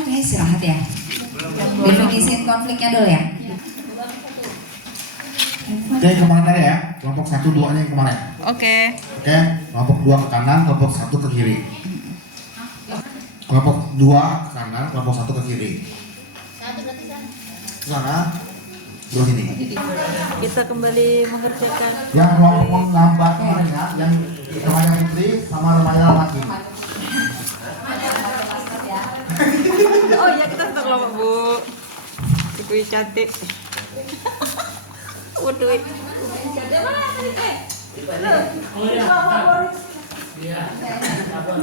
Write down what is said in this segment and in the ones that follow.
waktunya istirahat ya. Definisiin konfliknya dulu ya. Oke, kemarin tadi ya, kelompok 1, 2 nya yang kemarin. Oke. Oke, kelompok 2 ke kanan, kelompok 1 ke kiri. Kelompok 2 ke kanan, kelompok 1 ke kiri. Ke sana, dua sini. Kita kembali mengerjakan Yang kelompok lambat kemarin ya, yang remaja putri sama remaja laki. Oh iya, kita satu kelompok, Bu. Ibu cantik. Waduh. Mana tadi?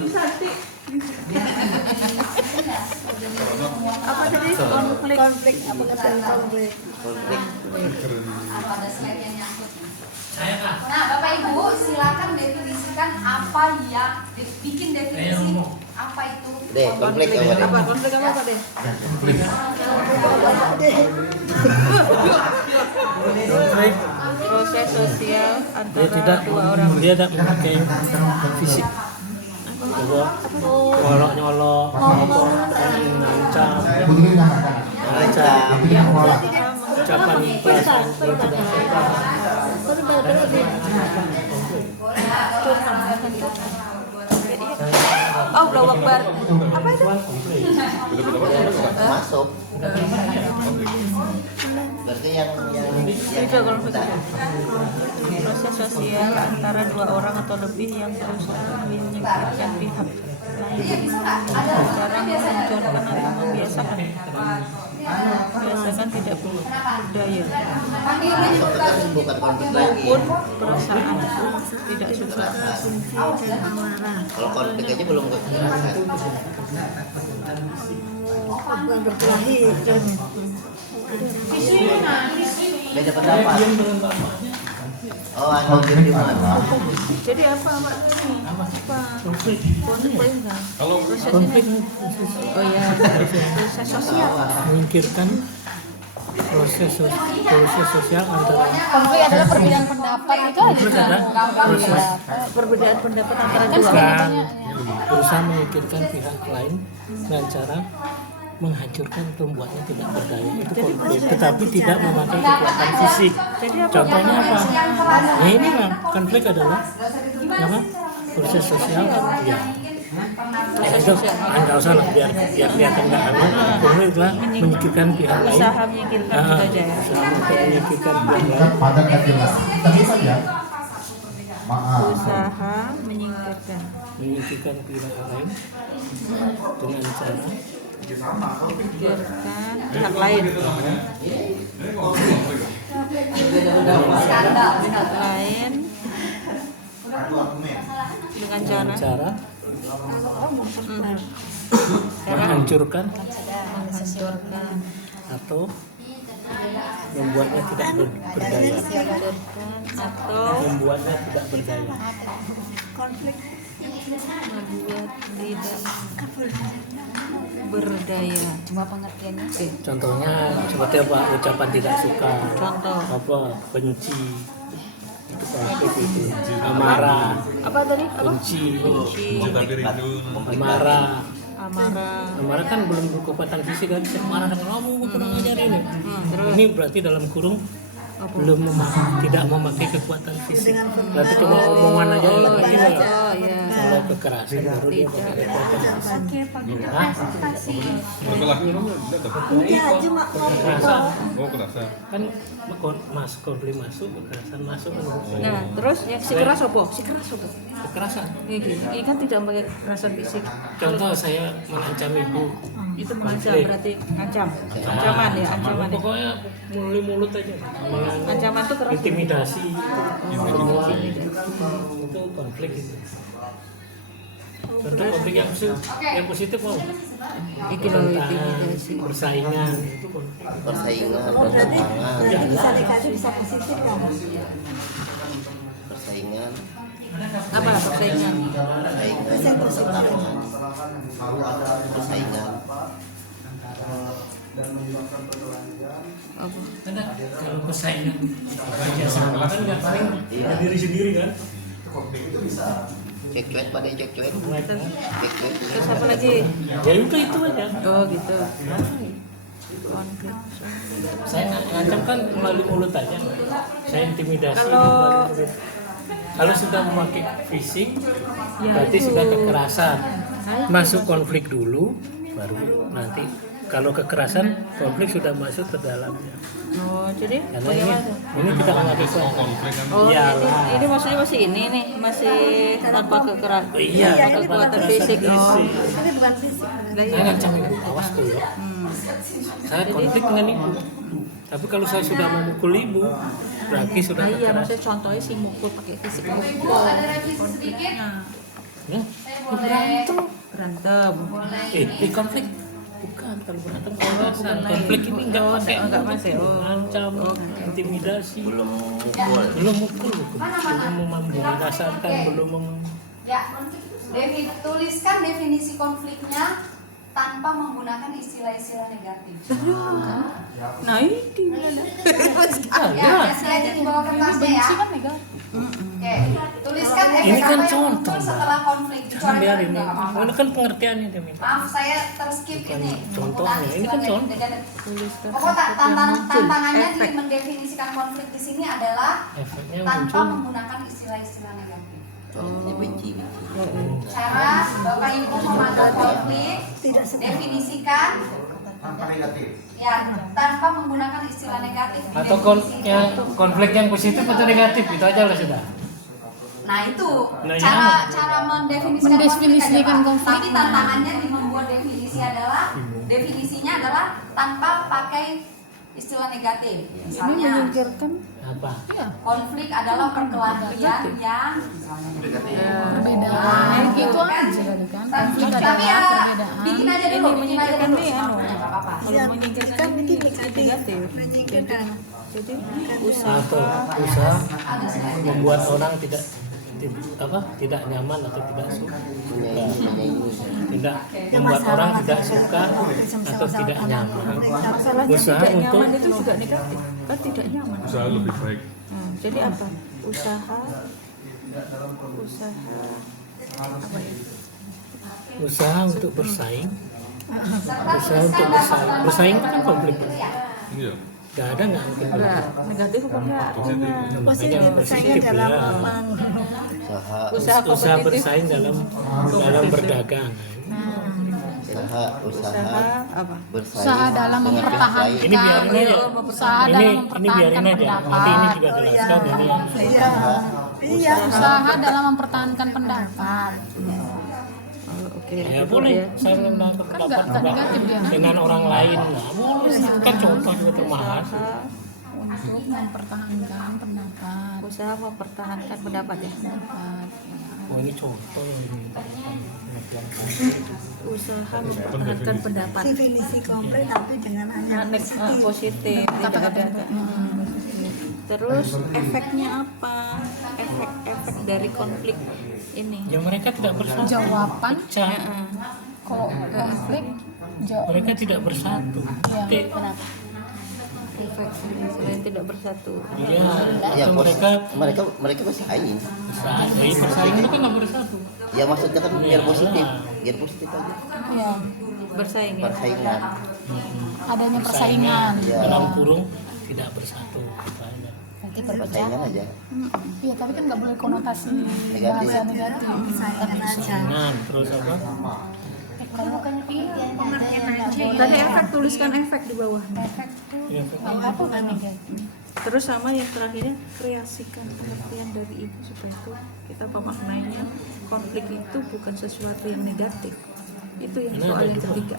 Cantik. Apa tadi? Konflik apa kata konflik? Ada slide yang nyangkut. Nah, Bapak Ibu silakan definisikan apa yang bikin definisi apa itu konflik apa konflik apa deh? konflik Proses sosial antara tidak dua orang. dia tidak memakai fisik nyolok mengancam Putri jangan kan? Putri yang menolak. ucapan perasaan yang tidak sopan. Oh, Allahu Akbar. Apa itu? Masuk berarti yang Itu konflik. Proses sosial antara dua orang atau lebih yang berusaha menyingkirkan pihak lain cara mengajarkan atau membiasakan tidak berdaya bukan konflik lagi. maupun perasaan tidak suka dan amarah. Kalau konflik aja belum kekerasan. Berkelahi dan Beda pendapat. Oh, anu di mana? jadi apa maknanya? Apa? Konflik kan? Kalau konflik oh ya, proses sosial. menyingkirkan proses sosial antara Konflik adalah perbedaan pendapat itu aja. Gampang proses ya. Perbedaan pendapat antara Kan dua orang. bukan berusaha menyingkirkan pihak lain dengan cara menghancurkan atau membuatnya tidak berdaya, itu konflik, tetapi tidak memakai kekuatan fisik. Contohnya apa? Nah, ini lah konflik adalah apa? Proses sosial ya. Itu nggak usah lah biar kelihatan nggak aneh. Konflik adalah menyingkirkan pihak lain. Usaha menyingkirkan juga aja ya. Usaha untuk menyingkirkan pihak lain. Kita padat dan jelas. Tadi saja. Maaf. Usaha menyingkirkan. Menyingkirkan pihak lain dengan cara Menyingkirkan pihak lain. Pihak lain dengan cara menghancurkan menghancurkan atau membuatnya tidak berdaya. atau Membuatnya tidak berdaya. membuat tidak berdaya. Cuma pengertiannya. Oke, Contohnya seperti apa? Ucapan tidak suka, contoh. apa benci, itu konflik itu. Amarah, Apa tadi? Apa? benci, Amarah. amarah kan belum berkekuatan fisik kan? Saya marah dengan kamu, kurang ajar ini. Terus Ini berarti dalam kurung belum tidak memakai kekuatan fisik. Berarti cuma omongan aja ya. Berarti oh ya. kalau kekerasan baru dia pakai kekuatan fisik. Hah? Kekerasan kan mas konflik masuk, kekerasan masuk kan. Nah, terus yang si keras apa? Si keras apa? Kekerasan. Ini kan tidak pakai kekerasan fisik. Contoh saya mengancam ibu. Itu mengancam Konflik. berarti ngancam. Ancaman ya, ancaman. Ya. Pokoknya melalui mulut aja. Ancaman itu keras. Intimidasi, semua itu konflik itu. Contoh konflik yang positif mau Iki loh, intimidasi. persaingan itu konflik. Persaingan, Berarti bertentangan, bisa negatif bisa positif kan? persaingan, Apa persaingan? persaingan. Apa? Karena kalau persaingan kerja sama kan nggak paling diri sendiri kan. Cek-cuek pada cek-cuek. Cek-cuek. Terus apa lagi? Ya udah itu aja. Oh gitu. Konflik. Saya ngancam kan melalui mulut aja. Saya intimidasi Kalau- melalui mulut. Kalau sudah memakai fisik, Ya, berarti itu. sudah kekerasan. Nah, itu. Masuk konflik dulu, baru nanti kalau kekerasan konflik sudah masuk ke dalamnya. Oh jadi Karena ini bagaimana? tidak memakai konflik. Oh Iyalah. ini maksudnya masih ini nih, masih tanpa kekerasan. Oh, iya, tanpa kekuatan fisik. Oh. Ini bukan fisik. Saya ngancam ibu, awas tuh ya. Saya konflik dengan ibu. Tapi kalau saya sudah memukul ibu, berarti sudah Nah, iya, kekerasan. maksudnya contohnya si mukul pakai fisik Ibu mukul. ada revisi sedikit. Nah, Ya, Saya boleh. berantem. di konflik bukan kalau berantem kekerasan. Konflik ini enggak Oh, pakai enggak pakai. Oh. ngancam, intimidasi. Belum Belum mukul, belum membinasakan, belum Ya, tuliskan definisi konfliknya tanpa menggunakan istilah-istilah negatif. Nah ini Ya, kasih aja di bawah kertasnya ya. Kan negatif. Oke, tuliskan efek Ini kan apa yang contoh, muncul setelah konflik. Jangan biarin ini. Nggak apa-apa. Ini kan pengertiannya dia minta. Maaf, saya terskip ini. contohnya. Ini kan Istilah contoh. negatif. Pokok tantangannya di mendefinisikan konflik di sini adalah Efeknya tanpa muncul. menggunakan istilah-istilah negatif. benci. Cara Bapak Ibu memandang konflik, definisikan Tanpa negatif. ya tanpa menggunakan istilah negatif. Atau Definisikan. konflik yang positif atau negatif itu aja lah sudah. Nah itu Nah, cara mendefinisikan Mendefinisikan konflik. konflik. Tapi tantangannya di membuat definisi adalah definisinya adalah tanpa pakai istilah negatif. ini Misalnya menyingkirkan Apa? konflik adalah perkelahian yang Perbedaan gitu aja kan. Konflik tapi ya adalah perbedaan. bikin aja dulu, bikin aja dulu. nih anu. Nggak apa-apa. Kalau menyingkirkan ini negatif. Jadi usaha Atau usaha membuat orang tidak nyaman atau tidak suka. Tidak membuat orang tidak suka atau tidak nyaman. masalahnya Usaha tidak untuk nyaman itu juga negatif. Kan tidak nyaman. Usaha lebih baik. Jadi apa? Usaha apa ya? usaha untuk bersaing. Usaha untuk bersaing. Bersaing itu kan konflik. Iya. Gak ada nggak mungkin konflik. Enggak, negatif apa enggak? Nah, makanya positif ya. Usaha Usaha Usaha kompetitif. bersaing dalam berdagang. Usaha apa? bersaing. Usaha dalam dengan mempertahankan. bersaing. Ini biarin aja. Usaha Ini dalam biarin mempertahankan aja. Nanti ini pendapat. juga jelaskan ini yang Usaha dalam mempertahankan pendapat. Oh, oke. ya boleh. Saya mengenal Kan nggak negatif dia. dengan orang lain. Nah, boleh. Kan contoh juga termasuk. Untuk mempertahankan pendapat. Usaha mempertahankan pendapat ya. Oh ini contoh ini. Usaha mempertahankan pendapat. Definisi komplit tapi dengan hanya Positif, tidak ada. Terus efeknya apa? Efek dari konflik ini. Ya mereka tidak bersatu. Jawaban Pecah. kok konflik Mereka tidak bersatu. Oke. Efek selain tidak bersatu. Iya. Ya, Atau mereka bersaing. Jadi persaingan itu kan nggak bersatu. Ya maksudnya kan biar positif aja. ya Bersaing ya. Persaingan. adanya persaingan. Ya, Dalam kurung tidak bersatu. Gitu aja. Nanti berpecah. persaingan aja. Iya, tapi kan nggak boleh konotasi Negatif. bahasa negatif. Persaingan terus apa? Kalau kan Tadi efek, tuliskan efek di bawah. efek tuh Ya, efek. apa kan negatif? Terus sama yang terakhirnya, kreasikan pengertian dari itu supaya itu kita pemaknainya konflik itu bukan sesuatu yang negatif. Itu yang soal yang ketiga.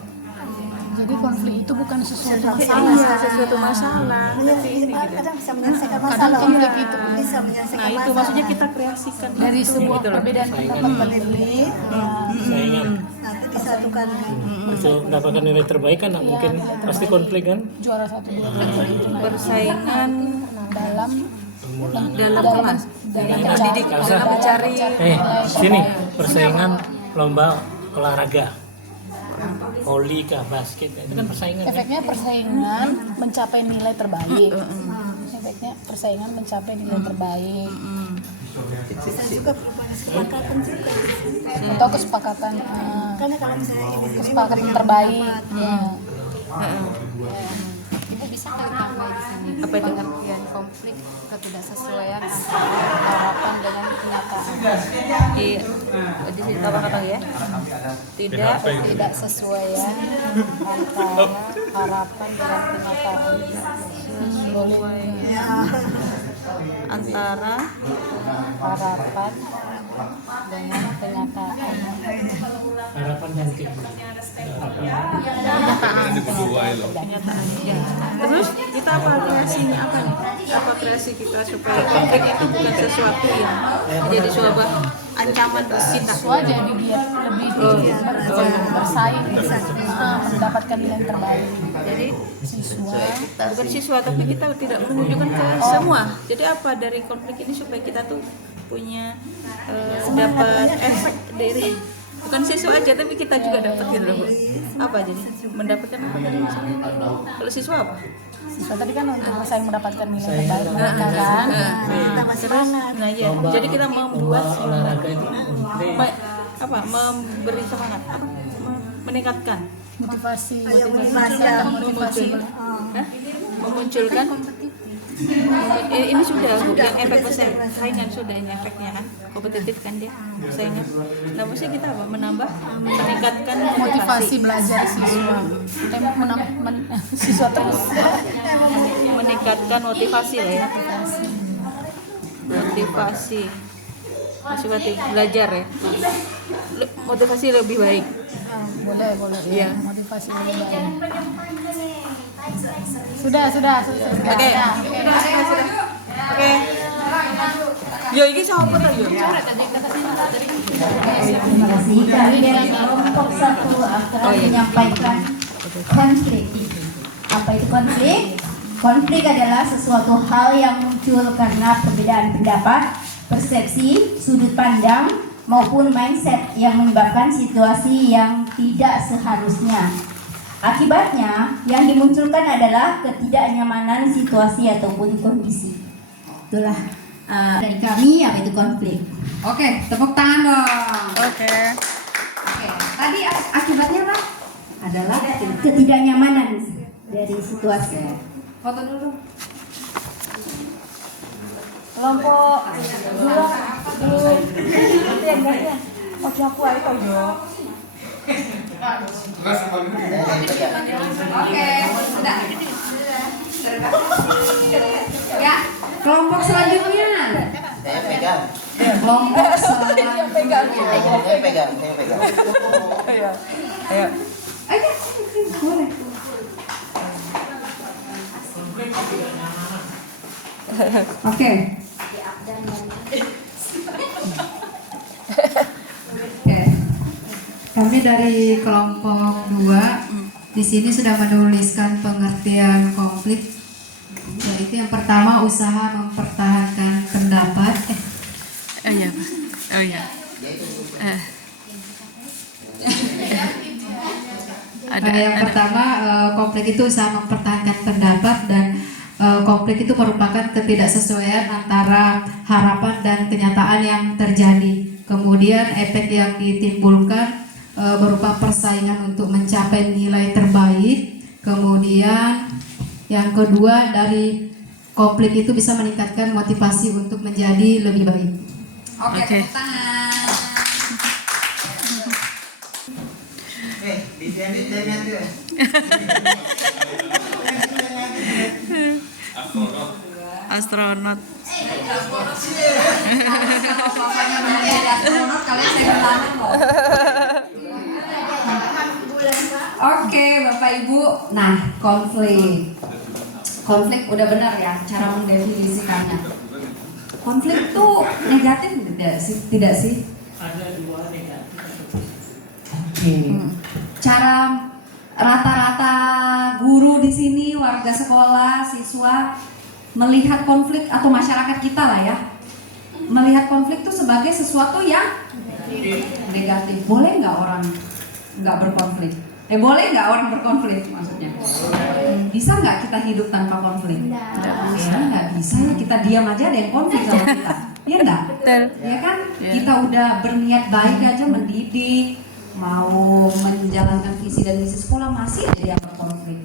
Jadi konflik itu bukan sesuatu Iya, masalah. sesuatu masalah. Tapi ini tidak. kadang bisa menyelesaikan Kadang masalah. konflik itu Bisa menyelesaikan Nah itu masalah. maksudnya kita kreasikan dari itu, sebuah gitu loh. perbedaan pendapat. Konflik, Persaingan. nanti disatukan kan. Untuk mendapatkan nilai terbaik kan nggak mungkin pasti konflik kan? Juara satu dua Persaingan dalam dalam kelas, dalam mendidik, dalam mencari. Sini persaingan lomba olahraga. Voli kah, basket, itu kan persaingan kan? efeknya persaingan mencapai nilai terbaik. Efeknya persaingan mencapai nilai terbaik. Bisa juga perubahan kesepakatan juga. Atau kesepakatan Karena kalau misalnya ini kesepakatan terbaik. Ibu bisa nggak tambah di sini? Apa itu? Pengertian konflik ketidaksesuaian antara harapan dengan kenyataan. Di sini apa kata ya? Tidak sesuaian antara harapan dengan kenyataan. Sesuai antara Harapan dengan kenyataan. harapan dan keinginan. kenyataan. Ya. Terus kita apa kreasinya apa nih? Apa kreasi kita supaya konflik itu bukan sesuatu yang menjadi sebuah ancaman siswa Siswa jadi dia lebih bersaing, mendapatkan yang terbaik. Jadi Siswa bukan siswa tapi kita tidak menunjukkan ke semua. Jadi apa dari konflik ini supaya kita tuh punya dapat efek dari bukan siswa aja tapi kita juga dapat gitu loh Bu. Apa jadi mendapatkan apa dari misalnya kalau siswa apa? siswa tadi kan untuk bersaing mendapatkan nilai terbaik mereka kan. Terus nah ya jadi kita membuat Olahraga itu konflik. memberi semangat apa meningkatkan Motivasi, motivasi. Hah? Memunculkan ini sudah Bu, yang efek persaingan sudah ini efeknya kan kompetitif kan dia persaingan. Nah maksudnya kita apa meningkatkan motivasi belajar siswa. Siswa terus meningkatkan motivasi lah ya motivasi belajar ya motivasi lebih baik. boleh Iya. motivasi lebih baik. Sudah. Oke. Oke. Yo ini siapa tuh yo? Terima kasih. Kami dari kelompok 1 akan menyampaikan konflik. Apa itu konflik? Konflik adalah sesuatu hal yang muncul karena perbedaan pendapat, persepsi, sudut pandang, maupun mindset yang menyebabkan situasi yang tidak seharusnya. Akibatnya, yang dimunculkan adalah ketidaknyamanan situasi ataupun kondisi. Itulah dari kami apa itu konflik. Oke, tepuk tangan dong. Oke. Tadi akibatnya apa? Adalah Ketidaknyamanan dari situasi. foto dulu. kelompok 2 yang gantian. Oke aku ayo yo. Oke, sudah. Ya, kelompok selanjutnya. Saya pegang. Kelompok selanjutnya. Saya pegang. Ayo. Ayo, boleh. Oke. Kami dari kelompok 2 di sini sudah menuliskan pengertian konflik, yaitu yang pertama usaha mempertahankan pendapat. Yang pertama konflik itu usaha mempertahankan pendapat dan konflik itu merupakan ketidaksesuaian antara harapan dan kenyataan yang terjadi. Kemudian efek yang ditimbulkan berupa persaingan untuk mencapai nilai terbaik. Kemudian yang kedua dari konflik itu bisa meningkatkan motivasi untuk menjadi lebih baik. Oke, tepuk tangan. Astronot. Oke, Bapak Ibu. Nah, konflik udah benar ya cara mendefinisikannya. Konflik itu negatif tidak sih? Ada dua negatif. Cara rata-rata guru di sini, warga sekolah, siswa melihat konflik atau masyarakat kita lah ya, melihat konflik itu sebagai sesuatu yang negatif. Boleh nggak orang nggak berkonflik? Boleh nggak orang berkonflik maksudnya? Bisa nggak kita hidup tanpa konflik? Nggak bisa ya, kita diam aja ada yang konflik sama kita. Iya enggak? Betul. Ya kan? Iya. Kita udah berniat baik aja mendidik, mau menjalankan visi dan misi sekolah masih aja dia berkonflik.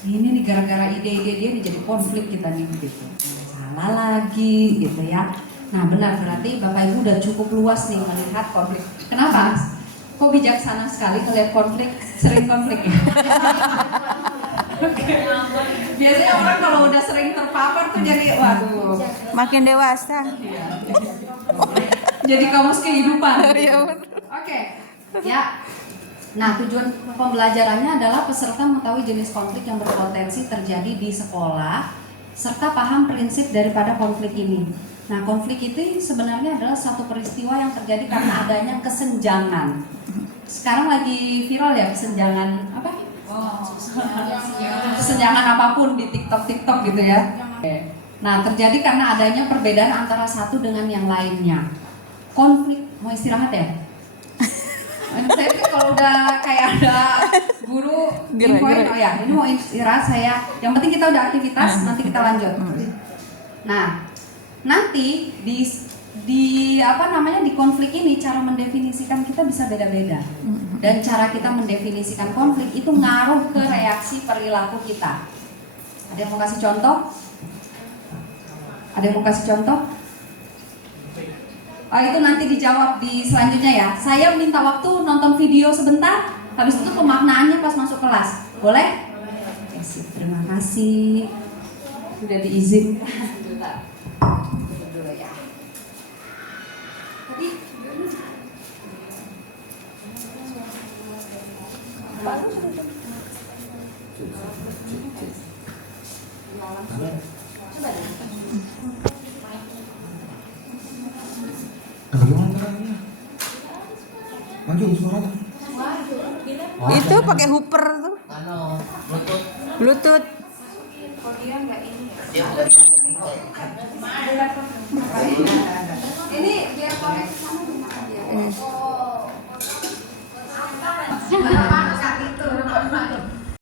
Ini nih gara-gara ide-ide dia nih jadi konflik kita nih gitu. Salah lagi gitu ya. Nah benar, berarti Bapak Ibu udah cukup luas nih melihat konflik. Kenapa? Kok bijaksana sekali melihat konflik, sering konflik ya? Oke. Biasanya orang kalau udah sering terpapar tuh jadi waduh. Makin dewasa. Jadi kamus kehidupan. Iya, Oke. Ya. Nah, tujuan pembelajarannya adalah peserta mengetahui jenis konflik yang berpotensi terjadi di sekolah serta paham prinsip daripada konflik ini. Nah, konflik itu sebenarnya adalah satu peristiwa yang terjadi karena adanya kesenjangan. Sekarang lagi viral ya kesenjangan apa? Kesenjangan apapun di TikTok gitu ya. Nah, terjadi karena adanya perbedaan antara satu dengan yang lainnya. Konflik, mau istirahat ya? Saya tuh kalau udah kayak ada guru infoin, oh ya ini mau istirahat saya. Yang penting kita udah aktivitas, nanti kita lanjut. Nah, nanti di apa namanya di konflik ini cara mendefinisikan kita bisa beda-beda. Dan cara kita mendefinisikan konflik itu ngaruh ke reaksi perilaku kita. Ada yang mau kasih contoh? Ada yang mau kasih contoh? Oh, itu nanti dijawab di selanjutnya ya. Saya minta waktu nonton video sebentar, habis itu pemaknaannya pas masuk kelas. Boleh? Oke, sip. Terima kasih. Sudah diizin. Dulu ya. Tadi Bagaimana caranya? Maju suaranya. Itu pakai hooper tuh. Bluetooth. Dia bukan ini biar koneksi sama.